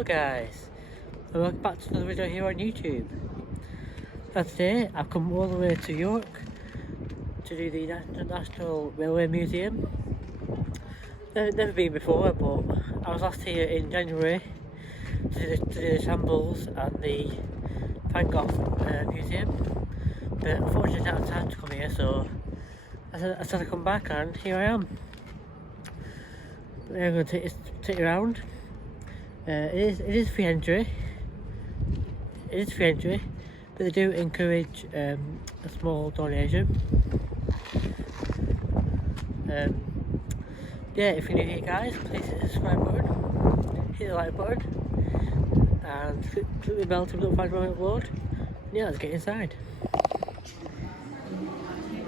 Hello guys, and welcome back to another video here on YouTube. And today I've come all the way to York to do the National Railway Museum. Never been before, but I was last here in January to do the Shambles and the Van Gogh Museum, but unfortunately I didn't have time to come here, so I said I'd come back, and here I am. I'm going to take you around. It is free entry. But they do encourage a small donation. Yeah, if you're new here guys, please hit the subscribe button, hit the like button, and click the bell to notify when I upload. Yeah, let's get inside.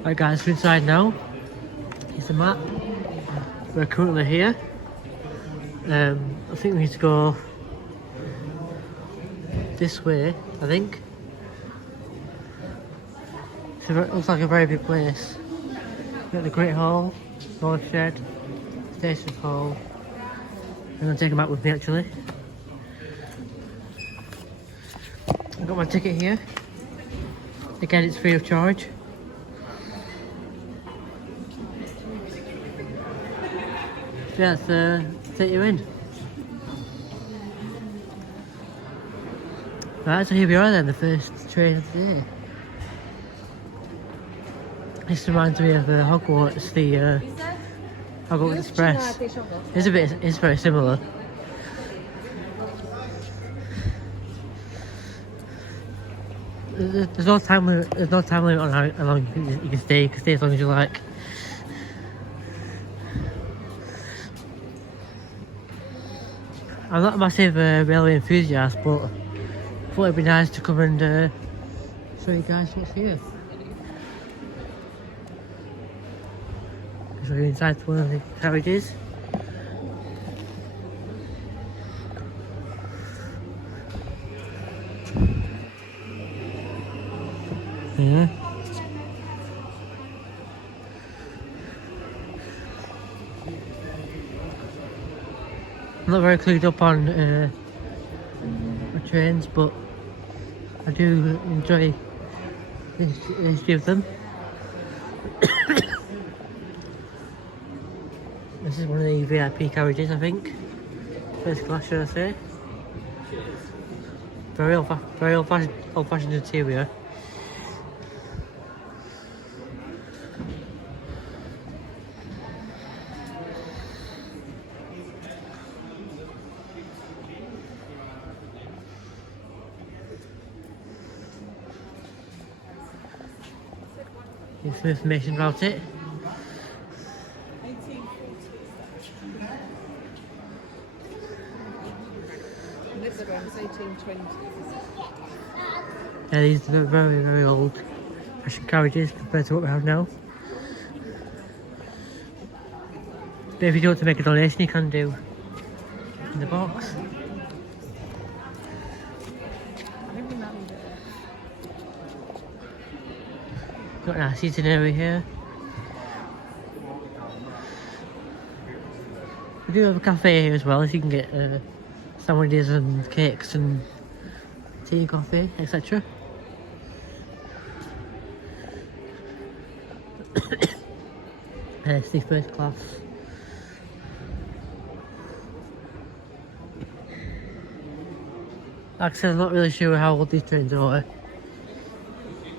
Right guys, we're inside now. Here's the map. We're currently here. I think we need to go this way, I think. So it looks like a very big place. We've got the Great Hall, North Shed, Station Hall. I'm going to take them back with me actually. I've got my ticket here. Again, it's free of charge. Yeah, let's take you in. Right, so here we are then, the first train of the day. This reminds me of Hogwarts, the Hogwarts Express. It's very similar. There's no time limit on how long you can stay. You can stay as long as you like. I'm not a massive railway enthusiast, but I thought it'd be nice to come and show you guys what's here. I'll show you inside one of the carriages. Yeah. I'm not very clued up on trains, but I do enjoy the history of them. This is one of the VIP carriages, I think. First class, should I say? Very old-fashioned interior. Get some information about it. Yeah, these are very old fashioned carriages compared to what we have now. But if you do want to make a donation, you can do in the box. Got a seating area here. We do have a cafe here as well, so you can get sandwiches and cakes and tea, coffee, etc. It's the first class. Like I said, I'm not really sure how old these trains are.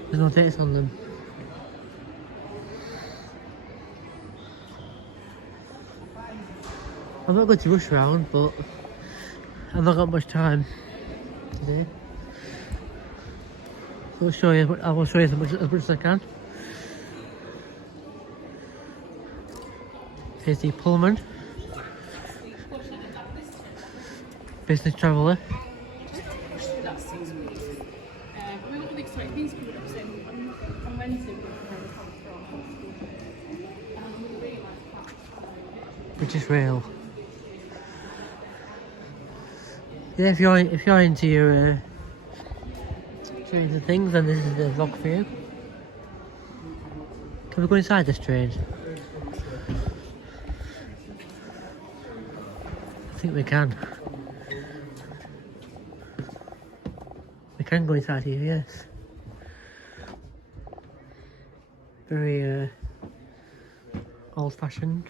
There's no dates on them. I'm not going to rush around, but I've not got much time today. So I will show you as much as I can. Here's the Pullman. Business traveller. British Rail. Yeah, if you're into your trains and things, then this is the vlog for you. Can we go inside this train? I think we can. can go inside here, yes. Very old-fashioned.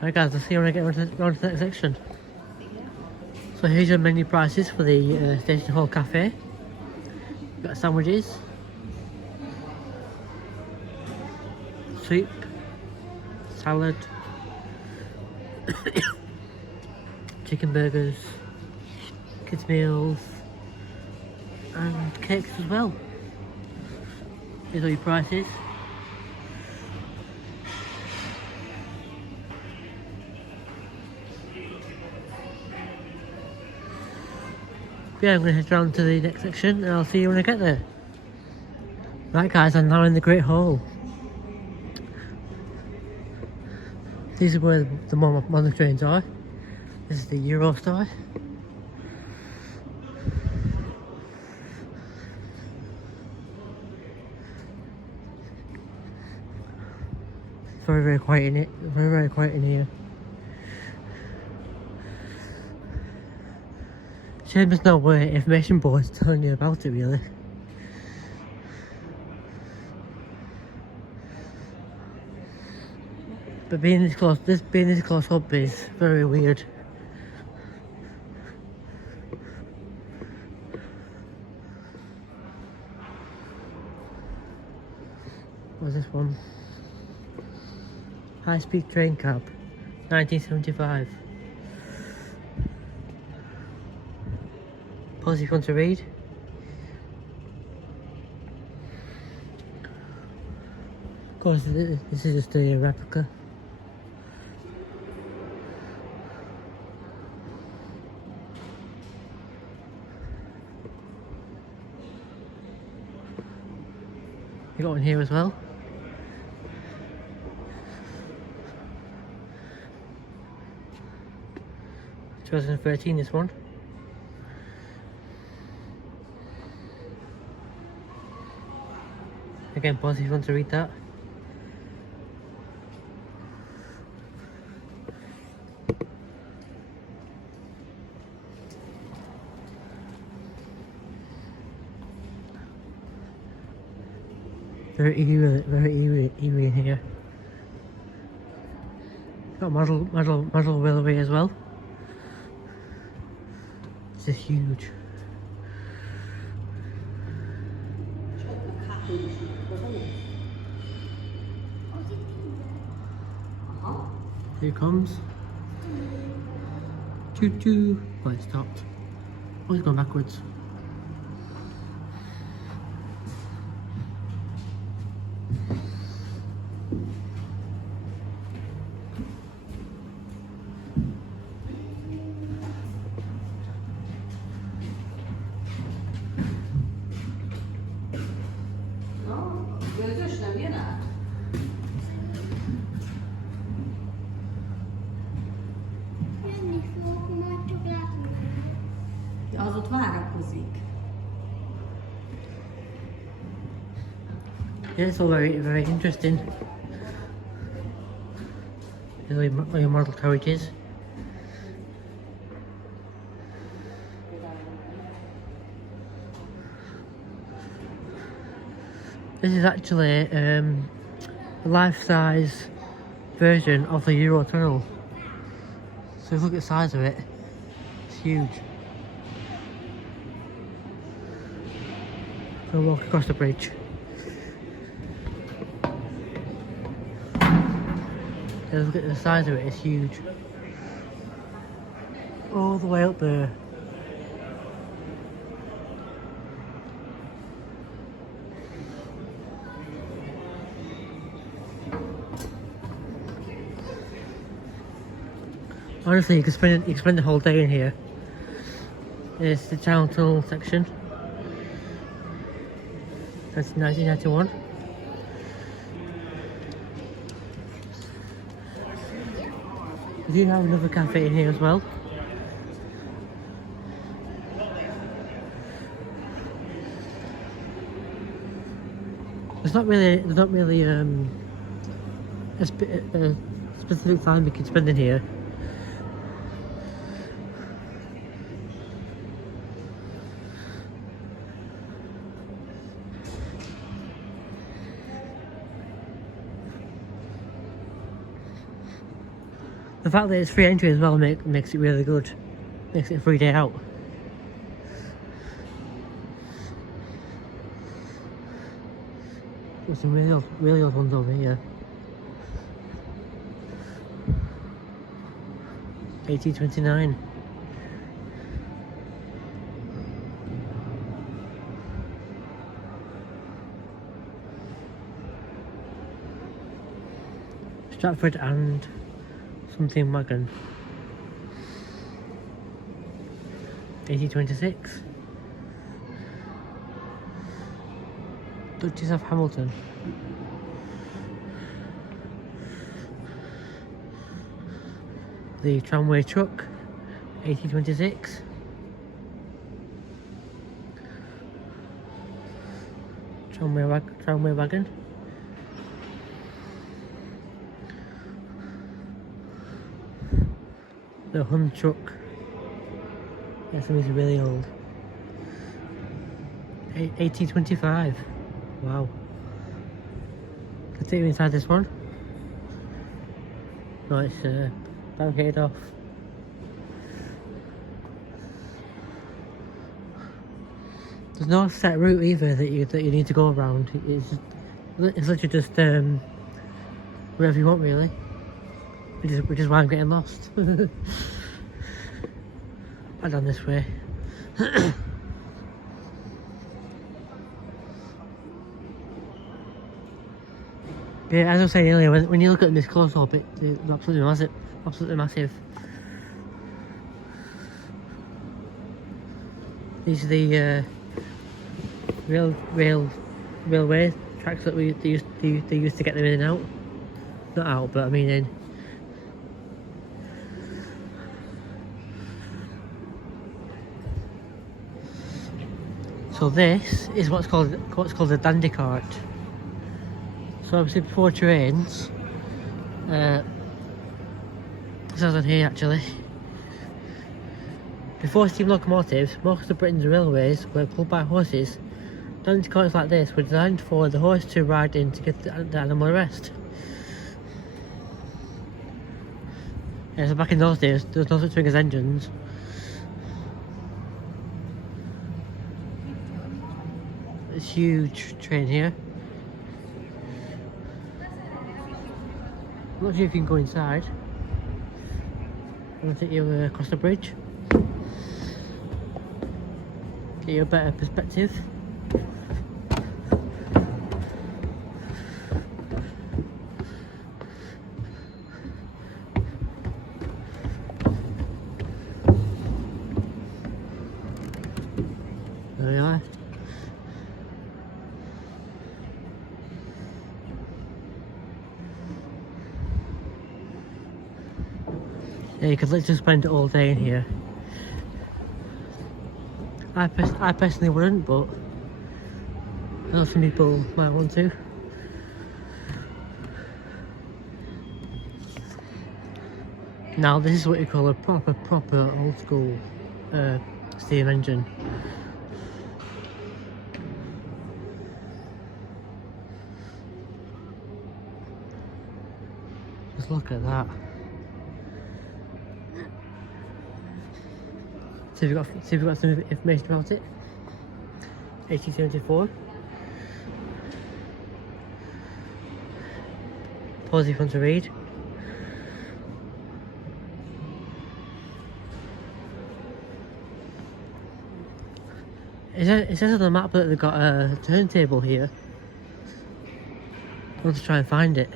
Right guys, let's see when I get on to the next section. So here's your menu prices for the Station Hall Cafe. You've got sandwiches, soup, salad, chicken burgers, kids meals, and cakes as well. These are your prices. Yeah, I'm going to head round to the next section and I'll see you when I get there. Right guys, I'm now in the Great Hall. These are where the modern trains are. This is the Eurostar. Very quiet in it. Very quiet in here. Shame there's no information boards telling you about it really. But being this close up is very weird. What's this one? High speed train cab, 1975. Pause if you want to read. Of course, this is just a replica. You got one here as well. (2013) this one. Again, pause if you want to read that. Very eerie in here. Got model railway as well. This is huge. Here it comes. Choo choo. Oh, it stopped. Oh, it's going backwards. Az ott várakozik. Yeah, it's all very interesting. These are your model carriages. This is actually a life-size version of the Eurotunnel. So if you look at the size of it, it's huge. We'll walk across the bridge. Look at the size of it, it's huge. All the way up there. Honestly, you can spend the whole day in here. It's the town tunnel section. That's 1991. We do have another cafe in here as well. there's not really a specific time we can spend in here. The fact that it's free entry as well makes it really good. Makes it a free day out. There's some really old ones over here. 1829. Stratford and something wagon. 1826. Duchess of Hamilton. The tramway truck. 1826. Tramway wagon. The Hun truck. Yes, it's really old. 1825. Wow. Let's take you inside this one. No, it's barricaded off. There's no set route either that you need to go around. It's literally just wherever you want, really. Which is why I'm getting lost. And down this way. Yeah, as I was saying earlier, when you look at this close up, it's absolutely massive. Absolutely massive. These are the railway tracks that they used to get them in and out. Not out, but I mean in. So this is what's called a dandy cart. So obviously before trains, it says on here actually, before steam locomotives, most of Britain's railways were pulled by horses. Dandy carts like this were designed for the horse to ride in to get the animal rest. Yeah, so back in those days, there was no such thing as engines. This huge train here. I'm not sure if you can go inside. I'm going to take you across the bridge. Get you a better perspective. There we are. Yeah, you could literally spend all day in here. I personally wouldn't, but I know some people might want to. Now this is what you call a proper old school steam engine. Just look at that. See if we've got some information about it. 1874. Pause if you want to read. It says on the map that they've got a turntable here. I want to try and find it.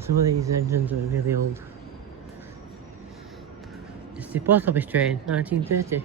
Some of these engines are really old. It's the post office train, 1930.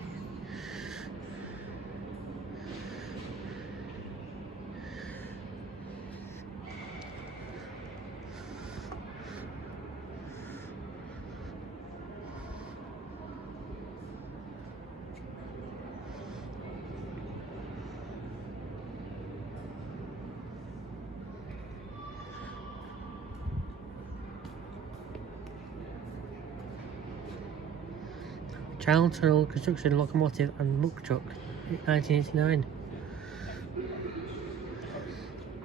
Channel Tunnel Construction Locomotive and Muck Truck, 1989.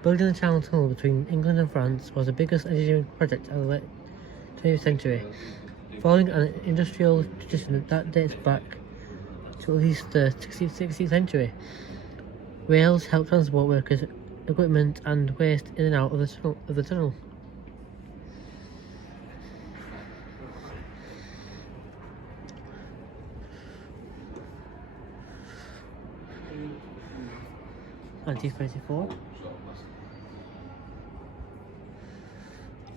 Building the Channel Tunnel between England and France was the biggest engineering project of the late 20th century, following an industrial tradition that dates back to at least the 16th century. Rails help transport workers, equipment and waste in and out of the tunnel. (1934)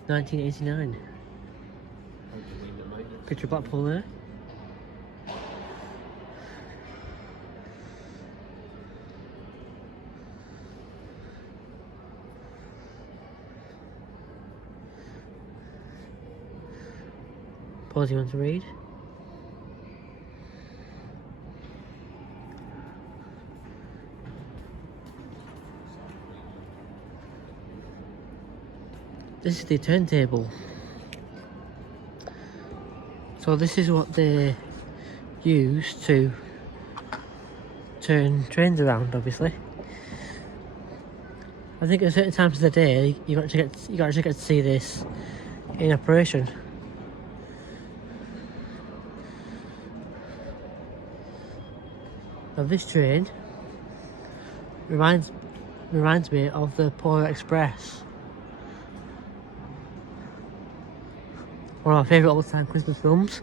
1989. Picture of Blackpool there. Pause you want to read. This is the turntable. So this is what they use to turn trains around, obviously. I think at certain times of the day you actually get to see this in operation. Now this train reminds me of the Polar Express. One of my favourite all-time Christmas films.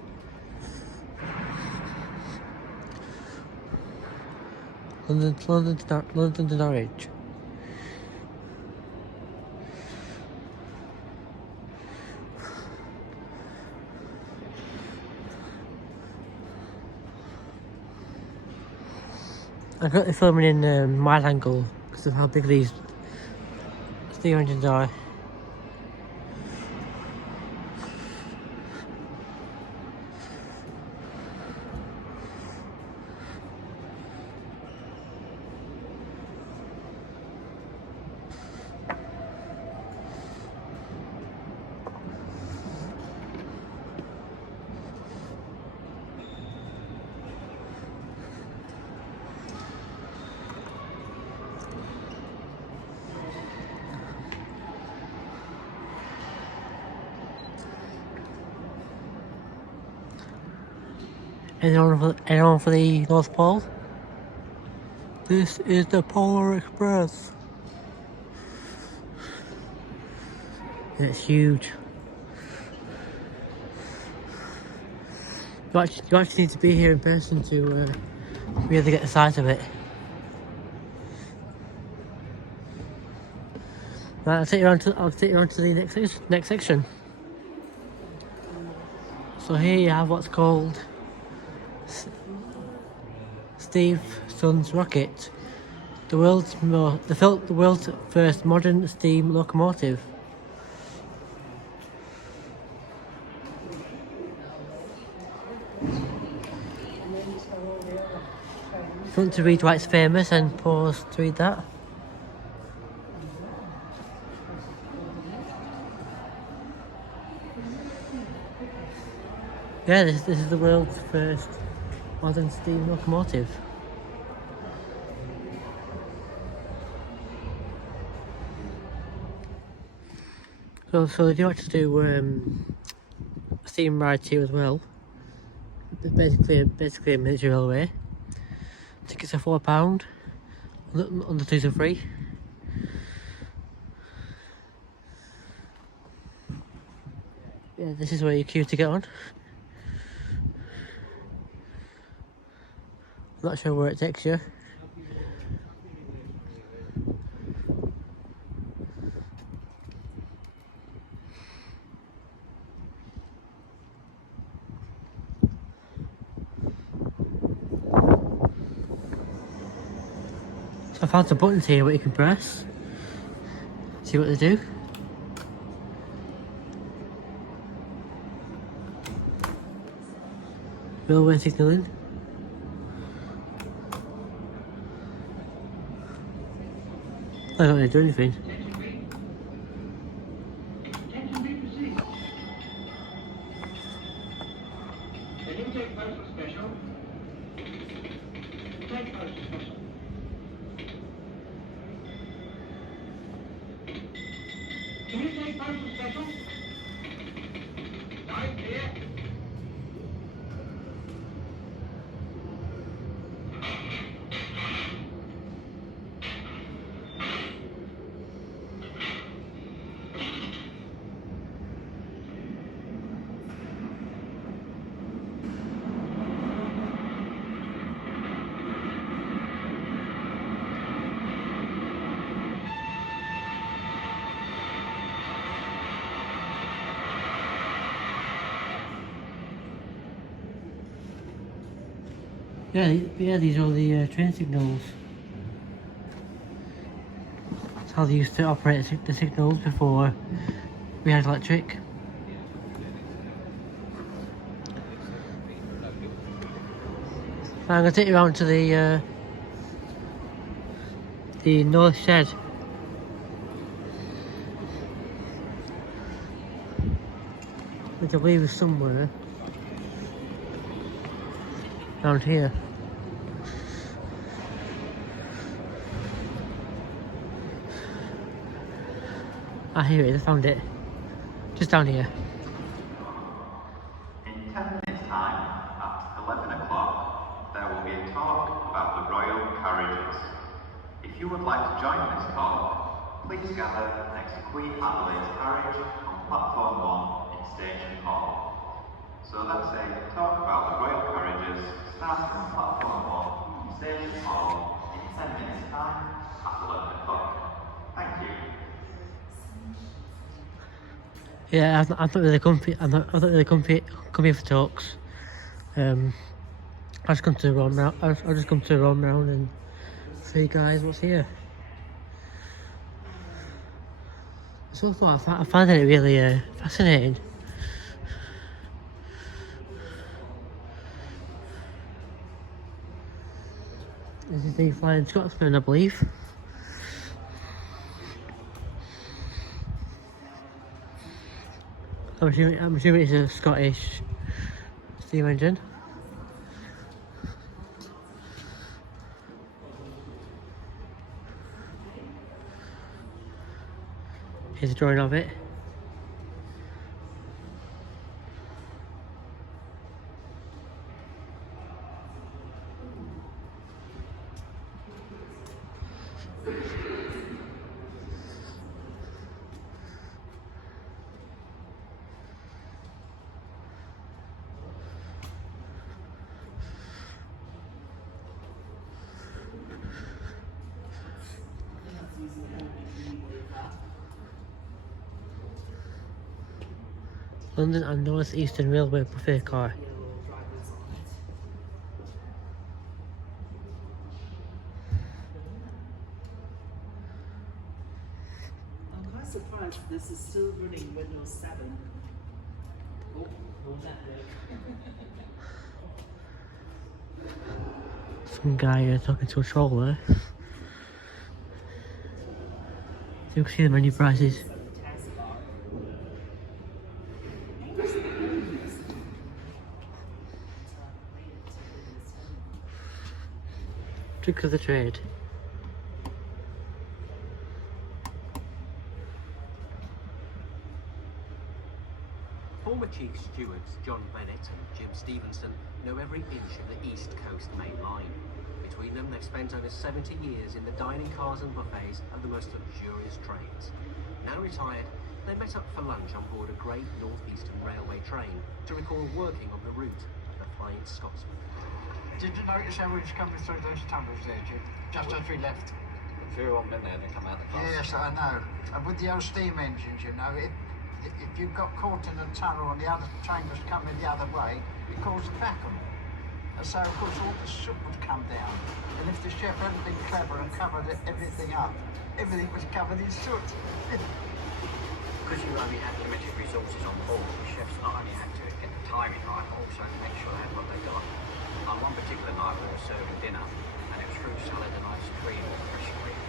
London to Norwich. I got the filming in wide angle because of how big these steam engines are. Anyone for the North Pole? This is the Polar Express. It's huge. You actually need to be here in person to really get the size of it. Right, I'll take you on to the next section. So here you have what's called Stevenson's rocket, the world's first modern steam locomotive. If you want to read why it's famous, and pause to read that. Yeah, this is the world's first modern steam locomotive. So they do actually do a steam ride here as well. It's basically a miniature railway. Tickets are £4. On the twos are free. Yeah, this is where you queue to get on. I'm not sure where it takes you. So I found some buttons here what you can press. See what they do. Railway signalling. I don't really do anything. Can you take postal special? Take postal special. Can you take postal special? Right here. Yeah, these are the train signals. That's how they used to operate the signals before we had electric. I'm going to take you around to the North Shed. Which I believe is somewhere around here. Ah, here it is, I found it. Just down here. In 10 minutes' time, at 11 o'clock, there will be a talk about the Royal Carriages. If you would like to join this talk, please gather next to Queen Adelaide's carriage on platform 1 in Station Hall. So that's a talk about the Royal Carriages starting on platform 1 in Station Hall in 10 minutes' time at 11 o'clock. Thank you. Yeah, I'm not really comfy. I'm not really comfy for talks. I just come to roam round. I just come to roam round and show you guys what's here. So I find it really fascinating. This is the Flying Scotsman, I believe. I'm assuming it's a Scottish steam engine. Here's a drawing of it. London and North Eastern Railway buffet car. I'm quite surprised this is still running Windows 7. Oh, no network. Some guy talking to a troller. You can see the menu prices. Trick of the trade. Former Chief Stewards John Bennett and Jim Stevenson know every inch of the East Coast Main Line. Between them, they've spent over 70 years in the dining cars and buffets of the most luxurious trains. Now retired, they met up for lunch on board a great North Eastern Railway train to recall working on the route of the Flying Scotsman. Did you notice how we was coming through those tunnels there, Jim? Just as we left. If you haven't been there, they come out the fast. Yes, I know. And with the old steam engines, you know, if you got caught in a tunnel and the other train was coming the other way, it caused a vacuum. And so, of course, all the soot would come down. And if the chef hadn't been clever and covered everything up, everything was covered in soot. Because you only had limited resources on board, the chefs not only had to get the timing right, but also make sure they had what they got. On one particular night we were serving dinner, and it was fruit salad and ice cream, fresh fruit,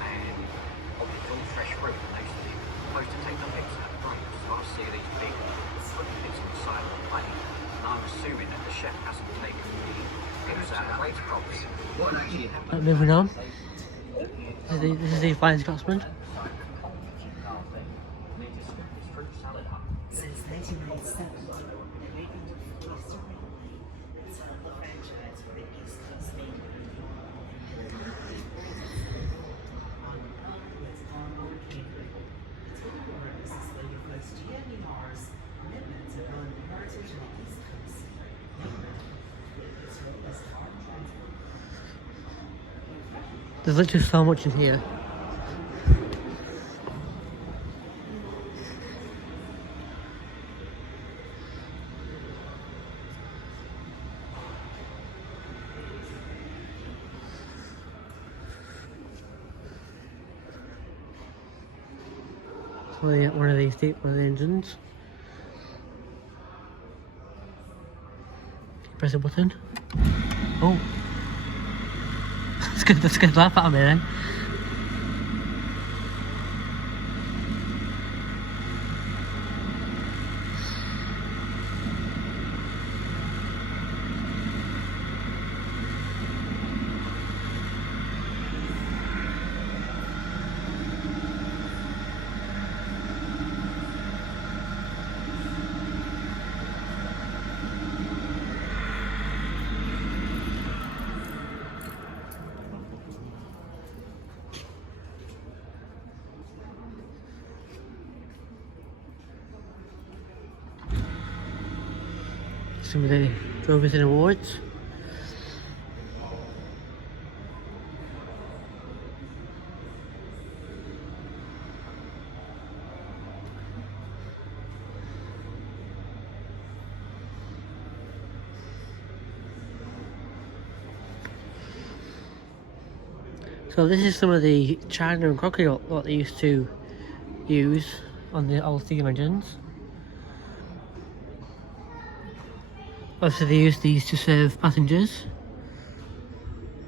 and obviously all fresh fruit, and they said you're supposed to take the lips out of the grapes. So I see these big fruit pits on the side of the plate, and I'm assuming that the race props. What actually happened? Right, moving on. This is the Flying Scotsman. Since 1997, they're making it history. It's another franchise for the East Coast Main. It's on board Cambridge. Its whole purpose is to reflect GMER's commitment to build heritage on the East Coast. Its role as car transport. There's literally so much in here. So they get one of these deep, one of the engines. Press a button. Oh! That's a good laugh at me then. Some of the Drovers and Awards. So this is some of the China and Crocodile what they used to use on the old steam engines. Obviously they used these to serve passengers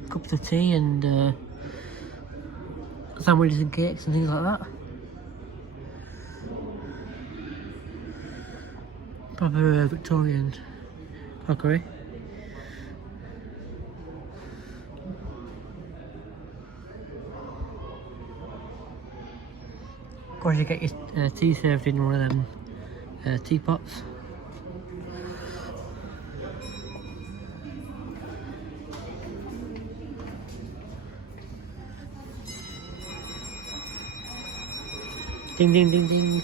cups of tea and sandwiches and cakes and things like that. Proper Victorian crockery. Of course you get your tea served in one of them teapots. Ding ding ding ding.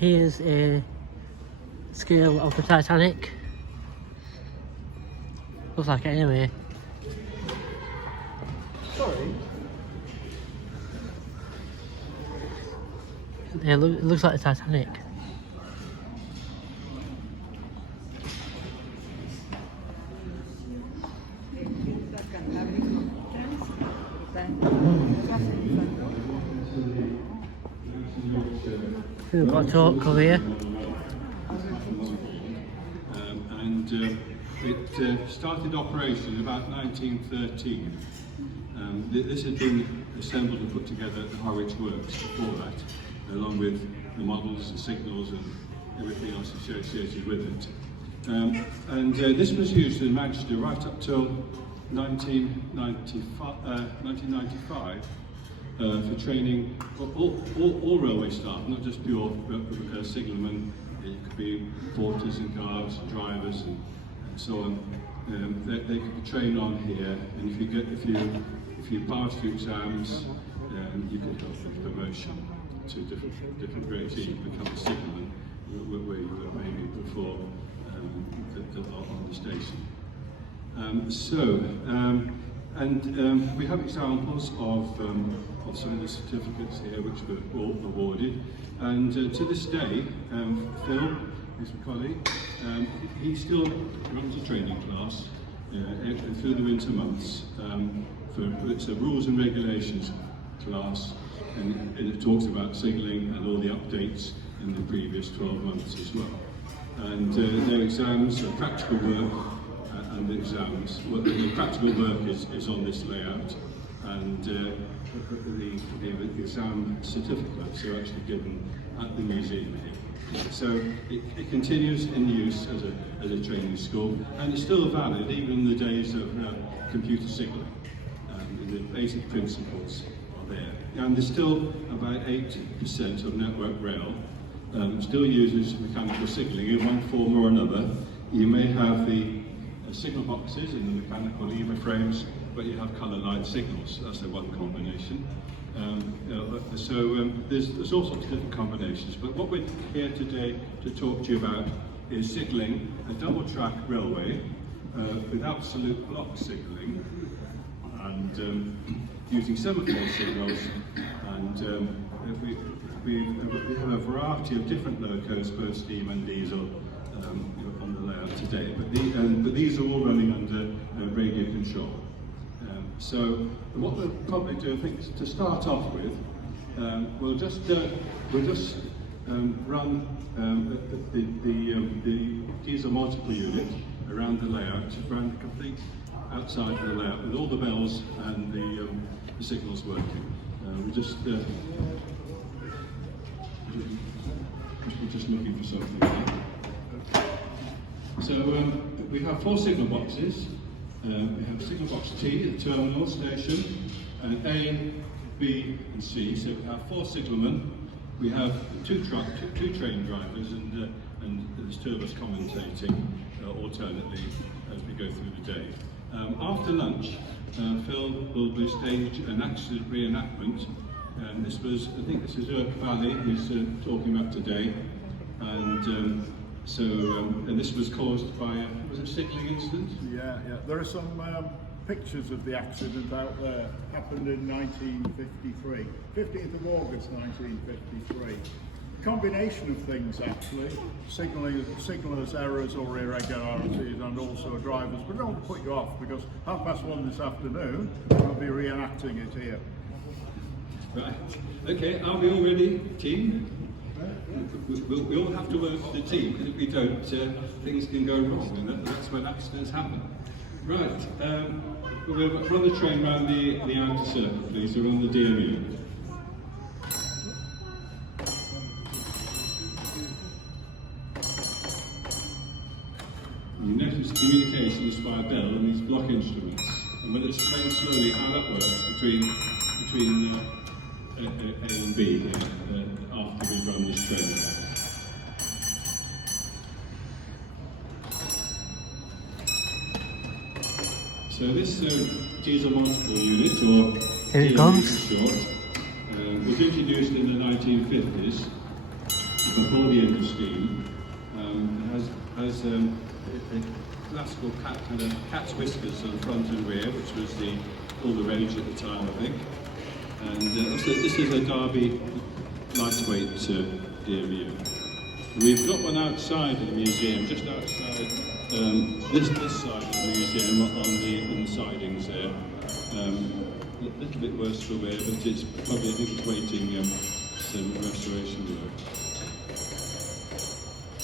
Here's a scale of the Titanic. Looks like it anyway. Sorry? Yeah, it looks like the Titanic. We've got a talk over here. It started operation about 1913. This had been assembled and put together at the Carriage Works before that, along with the models and signals and everything else associated with it. This was used in Manchester right up till 1995 for training all railway staff, not just pure signalmen. It could be porters and guards and drivers and so on. They could train on here, and if you pass the exams, you can help with promotion to different grades. You become a signalman where you were maybe before on the station. We have examples of some of the certificates here which were all awarded, and to this day, Phil is my colleague. He still runs a training class through the winter months. It's a rules and regulations class, and it talks about signalling and all the updates in the previous 12 months as well. And their exams, practical work and the exams. Well, the practical work is on this layout, and the exam certificates are actually given at the museum here. So it continues in use as a training school, and it's still valid even in the days of computer signalling. The basic principles are there. And there's still about 8% of Network Rail still uses mechanical signalling in one form or another. You may have the signal boxes in the mechanical lever frames, but you have colour light signals. That's the one combination. There's all sorts of different combinations, but what we're here today to talk to you about is signalling a double track railway with absolute block signalling, and using semaphore signals, and we have a variety of different locos, both steam and diesel, on the layout today, but these are all running under radio control. So what we'll probably do, I think, is to start off with, we'll just run the diesel multiple unit around the layout, around the complete outside of the layout, with all the bells and the signals working. We're just looking for something. So we have 4 signal boxes. We have signal box T at the terminal station, and A, B and C. So we have 4 signalmen. We have 2 train drivers, and there's 2 of us commentating alternately as we go through the day. After lunch, Phil will stage an accident reenactment. I think this is Urk Valley he's talking about today, and and this was caused by was it a signalling incident? Yeah. There are some pictures of the accident out there. Happened in 1953, 15th of August 1953. Combination of things actually, signallers' errors or irregularities, and also drivers. But I don't want to put you off, because 1:30 this afternoon we'll be reenacting it here. Right. Okay. Are we all ready, team? We all have to work as a team, because if we don't, things can go wrong, and that's when accidents happen. Right. We'll run the train around the outer circle, please, around the DMU. You notice communications by a bell and these block instruments, and when it's trained slowly, how that works between A and B here, after we run this train. So this diesel multiple unit, or DMU for short, was introduced in the 1950s, before the end of steam. It has a classical cat's whiskers on front and rear, which was all the rage at the time, I think. And this is a Derby lightweight DMU. We've got one outside of the museum, just outside this side of the museum, on the sidings there. A little bit worse for wear, but it's probably, I think it's waiting some restoration work.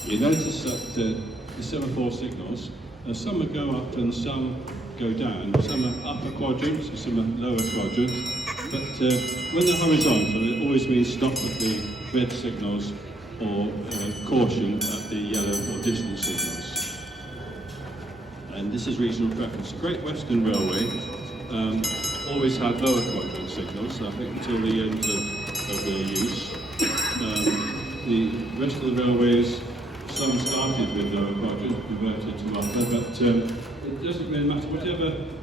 You notice that the semaphore signals, some go up and some go down. Some are upper quadrants and some are lower quadrants. But when they're horizontal, it always means stop at the red signals, or caution at the yellow or distant signals. And this is regional preference. The Great Western Railway always had lower quadrant signals, I think, until the end of their use. The rest of the railways, some started with lower quadrant, converted to upper, but it doesn't really matter.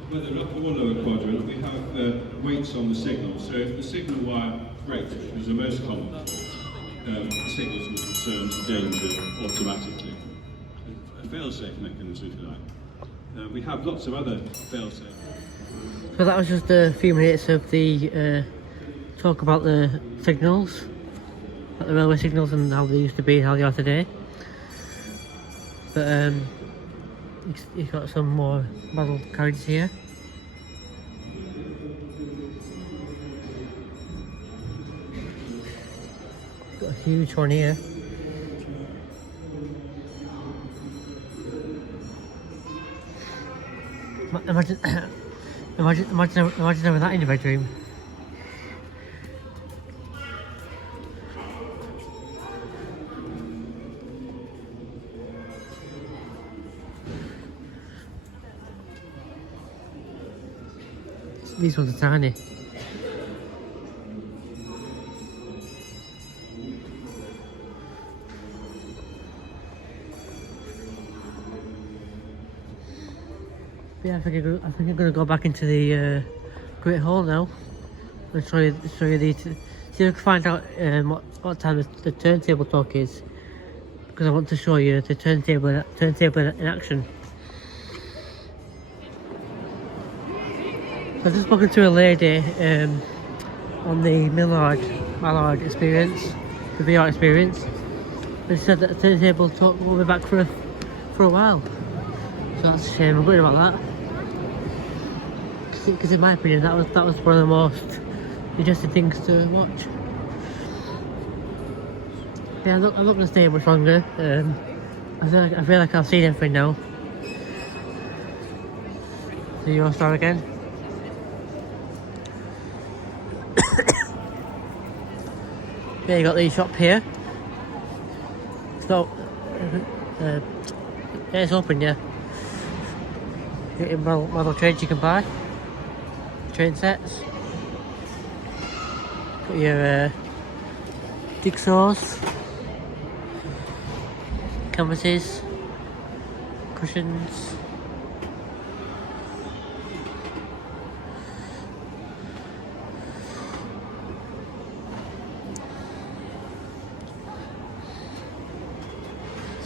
Whether upper or lower quadrant, we have weights on the signal. So if the signal wire breaks, which was the most common, the signals will turn to danger automatically. A fail-safe mechanism, if you like. We have lots of other fail-safe. So that was just a few minutes of the talk about the signals, about the railway signals and how they used to be and how they are today. But you've got some more model carriages here. Got a huge one here. Imagine having that in your bedroom. These ones are tiny. Yeah, I think I'm gonna go back into the Great Hall now and show you these. See if I can find out what time the turntable talk is, because I want to show you the turntable in action. So I've just spoken to a lady on the Mallard experience, the VR experience, and she said that the turntable talk will be back for a while. So that's a shame. I'm worried about that. Because in my opinion, that was one of the most interesting things to watch. Yeah, I'm not going to stay much longer. I feel like I've seen everything now. So you want to start again? Yeah, you got the shop here. It's not. Yeah, it's open. Yeah. Model trains you can buy. Train sets. Got your jigsaws, canvases, cushions.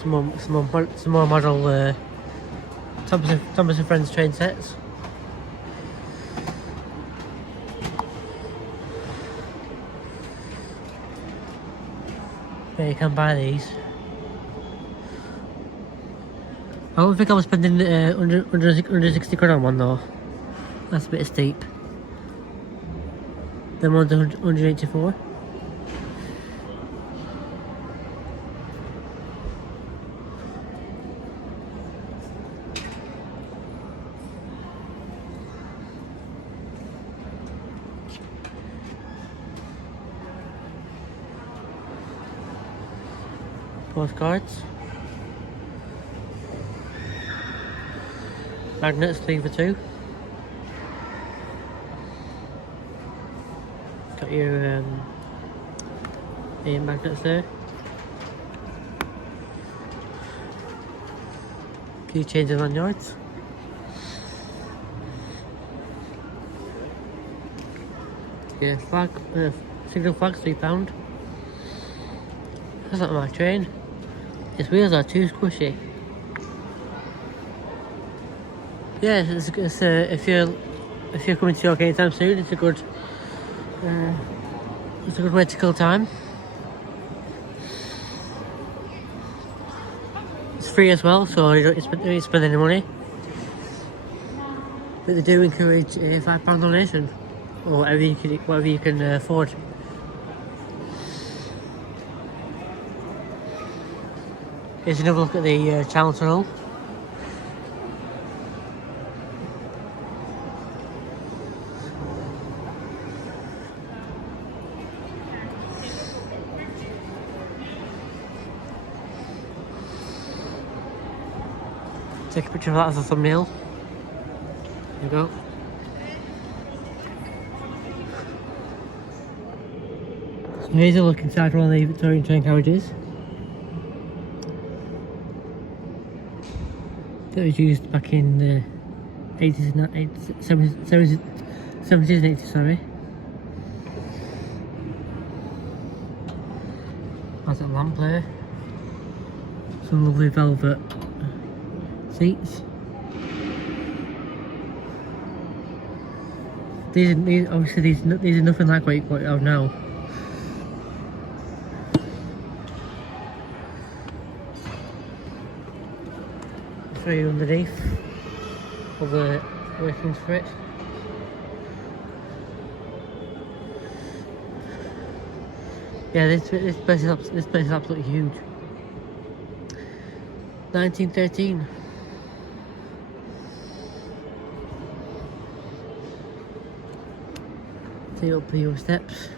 Some more model Thomas and Friends train sets. Yeah, you can buy these. I don't think I was spending 160 quid on one though. That's a bit steep. Them ones are 184. Postcards. Magnets, 3 for 2. Got your magnets there. Keychains and lanyards. Yeah, flag, single flag, £3. That's not my train. Its wheels are too squishy. Yeah, if you're coming to York anytime soon, it's a good way to kill time. It's free as well, so you don't need to spend any money. But they do encourage a £5 donation, or whatever you can afford. Here's another look at the Channel Tunnel. Take a picture of that as a thumbnail. There you go. So here's a look inside one of the Victorian train carriages. That was used back in the 80s and 70s and 80s, sorry. Has a lamp there. Some lovely velvet seats. These are nothing like what you have now. through underneath all the workings for it. Yeah, this place is absolutely huge. 1913. See up your steps.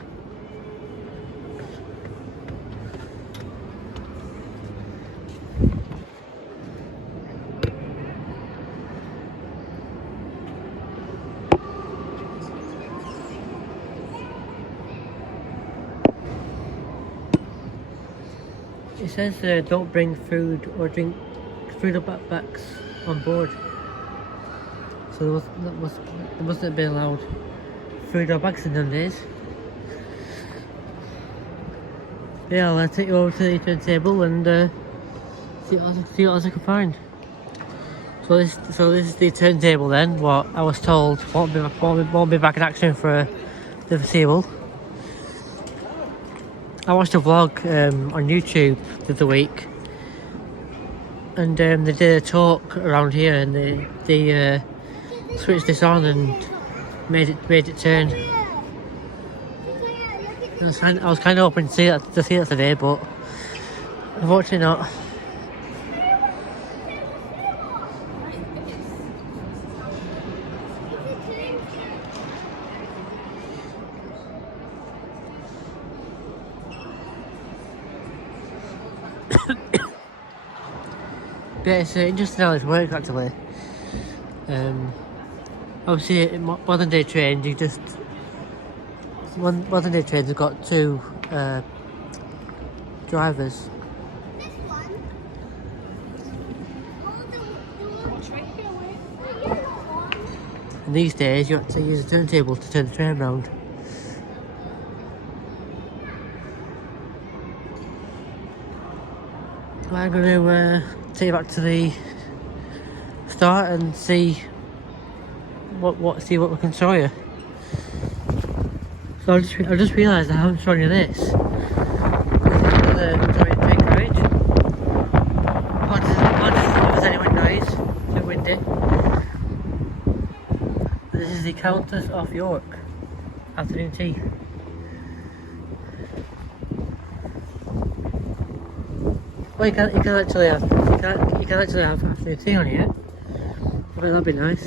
It says don't bring food or drink food or backpacks on board. So there mustn't have been allowed food or bags in them days. Yeah, I'll take you over to the turntable and see what else I can find. So this is the turntable then. What I was told won't be back in action for the foreseeable. I watched a vlog on YouTube the other week, and they did a talk around here, and they switched this on and made it turn. I was kind of hoping to see that today, but unfortunately not. Yeah, it's interesting how this works actually. Obviously, in modern day trains, modern day trains have got two drivers. And these days, you have to use a turntable to turn the train around. I'm going to take you back to the start and see what we can show you. So I just realised I haven't shown you this. This is the train carriage. Apologies if there's any wind noise, it's a bit windy. This is the Countess of York afternoon tea. Well, you can actually have afternoon tea on here. I bet that'd be nice.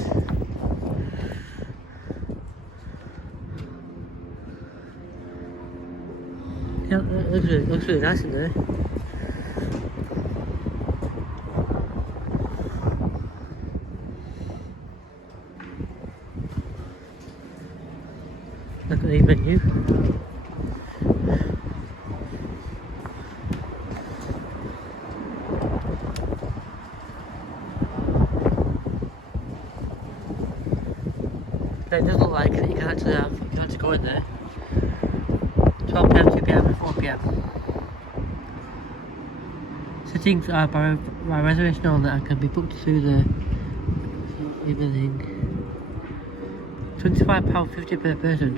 Yeah, it looks really nice in there. Look at the menu. It does look like you can actually go in there. 12 PM, 2 PM and 4 PM. Sittings are by reservation only and can be booked through the evening. £25.50 per person.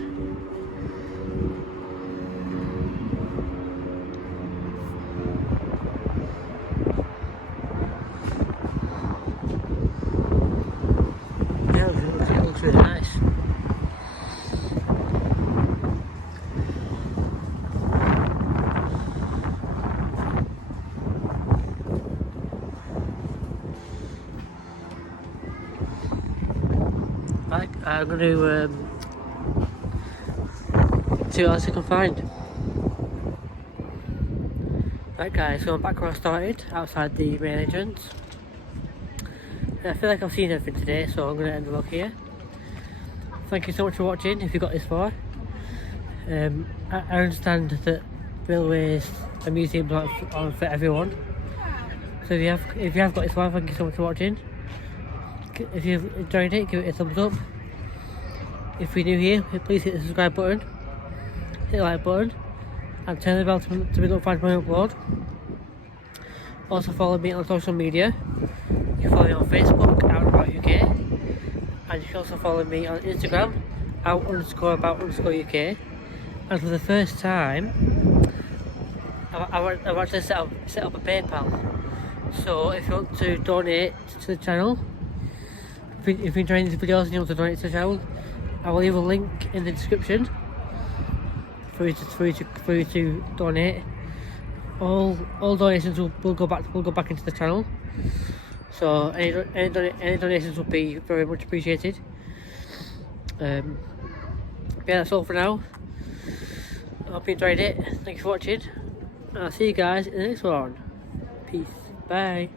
Yeah, it looks really nice. I'm going to see what else I can find. Right guys, so I'm back where I started, outside the main entrance. I feel like I've seen everything today, so I'm going to end the vlog here. Thank you so much for watching, if you got this far. I understand that railways and museums aren't for everyone. So if you have got this far, thank you so much for watching. If you've enjoyed it, give it a thumbs up. If you're new here, please hit the subscribe button, hit the like button, and turn the bell to be notified when I upload. Also follow me on social media. You can follow me on Facebook, out_UK, and you can also follow me on Instagram, out_about_UK. And for the first time, I've actually set up a PayPal. So if you want to donate to the channel, if you're enjoying these videos and you want to donate to the channel, I will leave a link in the description for you to donate. All donations will go back into the channel. So any donations will be very much appreciated. Yeah, that's all for now. I hope you enjoyed it. Thank you for watching. I'll see you guys in the next one. Peace. Bye.